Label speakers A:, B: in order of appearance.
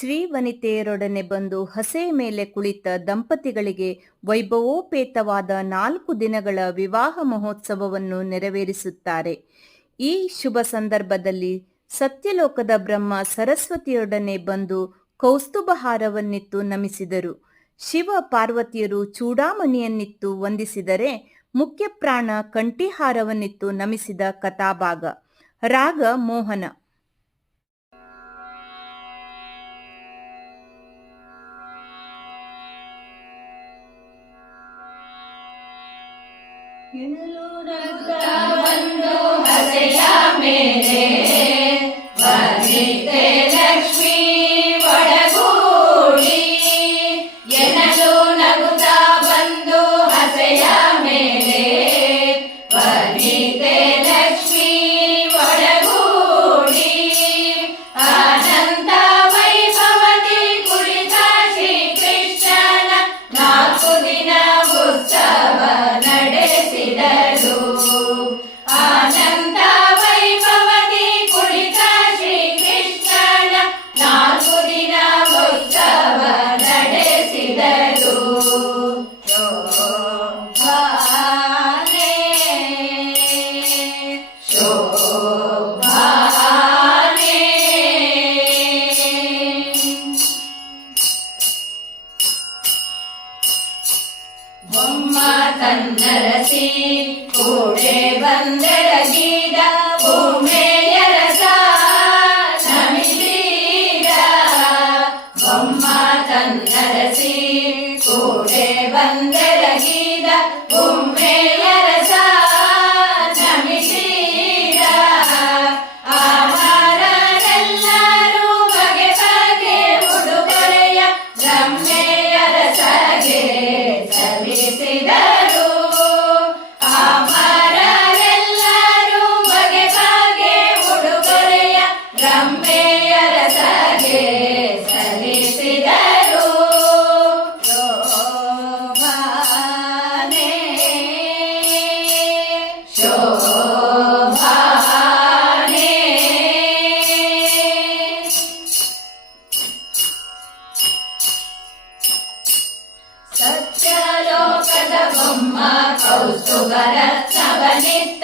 A: ಶ್ರೀವನಿತೆಯರೊಡನೆ ಬಂದು ಹಸೆ ಮೇಲೆ ಕುಳಿತ ದಂಪತಿಗಳಿಗೆ ವೈಭವೋಪೇತವಾದ ನಾಲ್ಕು ದಿನಗಳ ವಿವಾಹ ಮಹೋತ್ಸವವನ್ನು ನೆರವೇರಿಸುತ್ತಾರೆ. ಈ ಶುಭ ಸಂದರ್ಭದಲ್ಲಿ ಸತ್ಯಲೋಕದ ಬ್ರಹ್ಮ ಸರಸ್ವತಿಯೊಡನೆ ಬಂದು ಕೌಸ್ತುಭಹಾರವನ್ನಿತ್ತು ನಮಿಸಿದರು. ಶಿವ ಪಾರ್ವತಿಯರು ಚೂಡಾಮಣಿಯನ್ನಿತ್ತು ವಂದಿಸಿದರೆ ಮುಖ್ಯ ಪ್ರಾಣ ಕಂಠಿಹಾರವನ್ನಿತ್ತು ನಮಿಸಿದ ಕಥಾಭಾಗ. ರಾಗ ಮೋಹನ.
B: गिनलो रघुता बंदो हसया मेरे ಬೊಮ್ಮ ತನ್ನರಸಿ ಕೂಡೆ ಬಂದೆರಗಿದ ಭೂಮೆಯರಸ ನಮಿಸಿದ ಬೊಮ್ಮ ತನ್ನರಸಿ ಕೂಡೆ ಬಂದೆರಗಿದ ಭೂಮೆಯರಸ ನಮಿಸಿದ ಉಡುಗೊರೆಯ ರಮ್ಮೆಯರಸಗೆ ಸಲ್ಲಿಸಿದರು ಶೋಭಾನೆ ಶೋಭಾನೆ ಸತ್ಯಲೋಕದ ಬೊಮ್ಮ ಕೌಸ್ತುಭರತ್ನವನಿತ್ತ